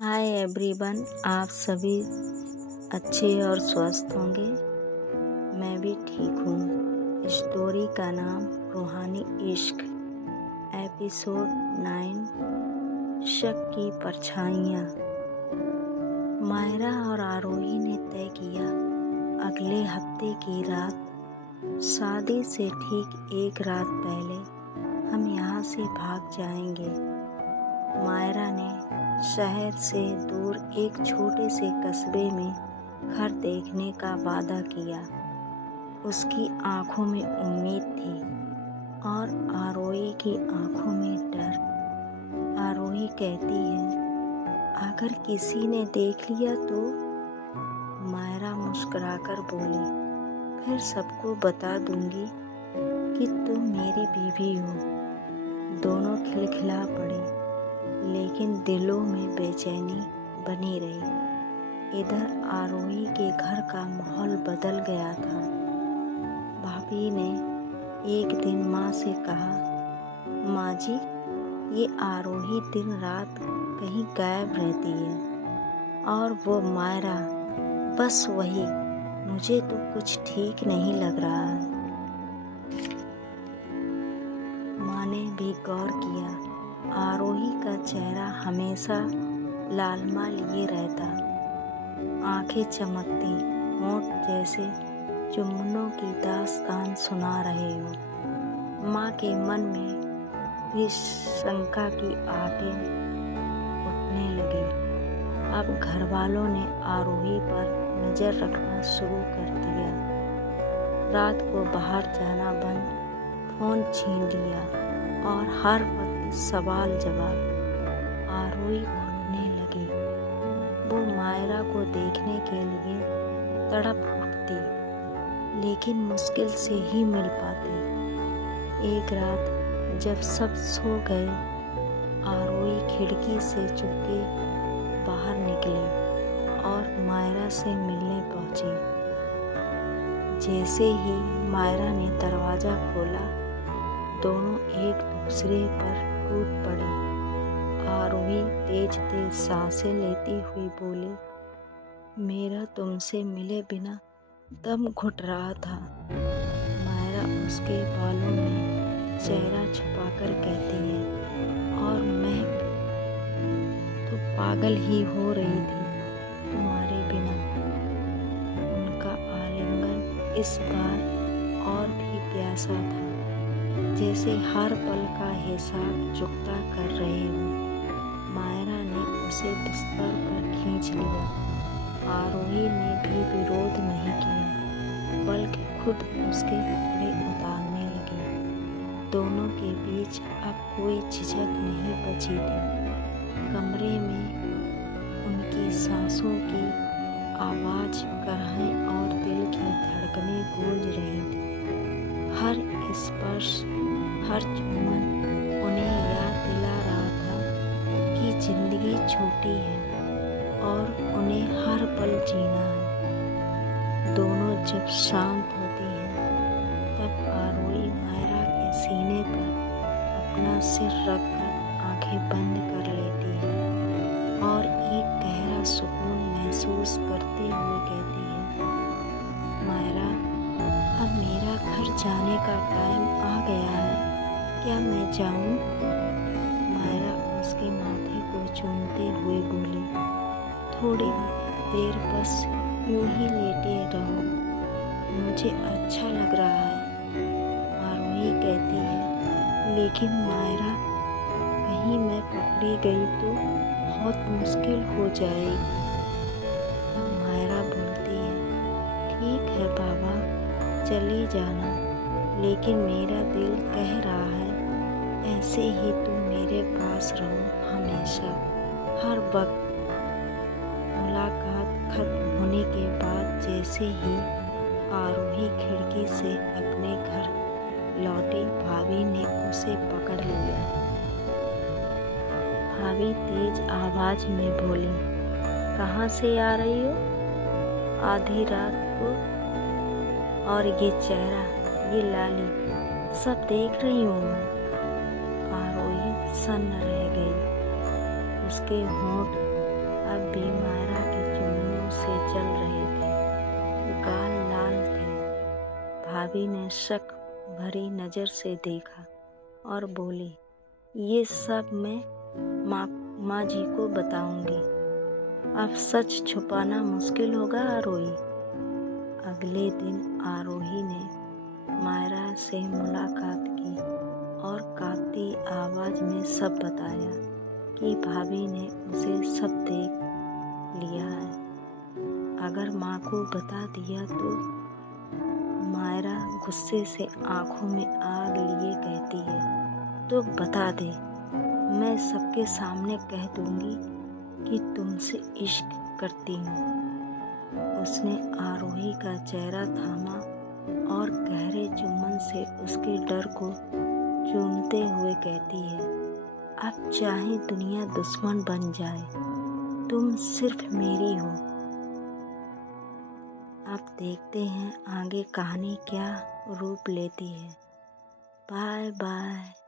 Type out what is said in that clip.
Hi everyone, आप सभी अच्छे और स्वस्थ होंगे। मैं भी ठीक हूँ। स्टोरी का नाम रूहानी इश्क, एपिसोड 9, शक की परछाइयाँ। मायरा और आरोही ने तय किया अगले हफ्ते की रात, शादी से ठीक एक रात पहले हम यहाँ से भाग जाएंगे। मायरा ने शहर से दूर एक छोटे से कस्बे में घर देखने का वादा किया। उसकी आंखों में उम्मीद थी और आरोही की आंखों में डर। आरोही कहती है, अगर किसी ने देख लिया तो? मायरा मुस्कुराकर बोली, फिर सबको बता दूंगी कि तुम मेरी बीवी हो। दोनों खिलखिला पड़े, लेकिन दिलों में बेचैनी बनी रही। इधर आरोही के घर का माहौल बदल गया था। भाभी ने एक दिन माँ से कहा, माँ जी, ये आरोही दिन रात कहीं गायब रहती है और वो मायरा, बस वही, मुझे तो कुछ ठीक नहीं लग रहा है। माँ ने भी गौर किया, आरोही का चेहरा हमेशा लालमा लिए रहता, आंखें चमकती, होंठ जैसे चुम्बनों की दास्तान सुना रहे हो। माँ के मन में भी शंका की आग उठने लगी। अब घर वालों ने आरोही पर नजर रखना शुरू कर दिया। रात को बाहर जाना बंद, फोन छीन लिया और हर वक्त सवाल जवाब। आरोही घुटने लगी। वो मायरा को देखने के लिए तड़प उठती, लेकिन मुश्किल से ही मिल पाती। एक रात जब सब सो गए, आरोही खिड़की से चुपके बाहर निकली और मायरा से मिलने पहुंची। जैसे ही मायरा ने दरवाज़ा खोला, दोनों एक दूसरे पर टूट पड़े। आरोही तेज तेज सांसें लेती हुई बोली, मेरा तुमसे मिले बिना दम घुट रहा था। मायरा उसके बालों में चेहरा छुपाकर कहती है, और महक, तो पागल ही हो रही थी तुम्हारे बिना। उनका आलिंगन इस बार और भी प्यासा था, जैसे हर पल का हिसाब चुकता कर रहे हो। मायरा ने उसे बिस्तर पर खींच लिया। आरोही ने भी विरोध नहीं किया, बल्कि खुद उसके कपड़े उतारने लगी। दोनों के बीच अब कोई झिझक नहीं बची थी। कमरे में उनकी सांसों की आवाज़, कराहें और दिल की धड़कनें गूंज रही थी। हर स्पर्श, हर चुम्बन उन्हें याद दिला रहा था कि जिंदगी छोटी है और उन्हें हर पल जीना है। दोनों जब शांत होती हैं, तब आरोही मायरा के सीने पर अपना सिर रखकर आंखें बंद कर लेती है और एक गहरा सुकून महसूस करते हुए कहती है, मायरा, अब मेरा घर जाने का टाइम आ गया है, क्या मैं जाऊं? मायरा उसके माथे को चूमते हुए बोली, थोड़ी देर बस यूं ही लेटे रहो, मुझे अच्छा लग रहा है। आरोही कहती है, लेकिन मायरा, कहीं मैं पकड़ी गई तो बहुत मुश्किल हो जाएगी। मायरा बोलती है, ठीक है बाबा, चली जाना, लेकिन मेरा दिल कह रहा है ऐसे ही तुम मेरे पास रहो हमेशा, हर वक्त। मुलाकात खत्म होने के बाद जैसे ही आरोही खिड़की से अपने घर लौटी, भाभी ने उसे पकड़ लिया। भाभी तेज आवाज में बोली, कहाँ से आ रही हो आधी रात को? और ये चेहरा, ये लाली, सब देख रही हूँ मैं। आरोही सन्न रह गई। उसके होंठ भी मायरा के चुन्नियों से जल रहे थे, गाल लाल थे। भाभी ने शक भरी नज़र से देखा और बोली, ये सब मैं माँ जी को बताऊंगी। अब सच छुपाना मुश्किल होगा आरोही। अगले दिन आरोही ने मायरा से मुलाकात की और कांपती आवाज़ में सब बताया कि भाभी ने उसे सब देख लिया है। अगर माँ को बता दिया तो मायरा गुस्से से आंखों में आग लिए कहती है, तो बता दे, मैं सबके सामने कह दूंगी कि तुमसे इश्क करती हूँ। उसने आरोही का चेहरा थामा और गहरे चुम्बन से उसके डर को चूमते हुए कहती है, अब चाहे दुनिया दुश्मन बन जाए, तुम सिर्फ मेरी हो। अब देखते हैं आगे कहानी क्या रूप लेती है। Bye bye.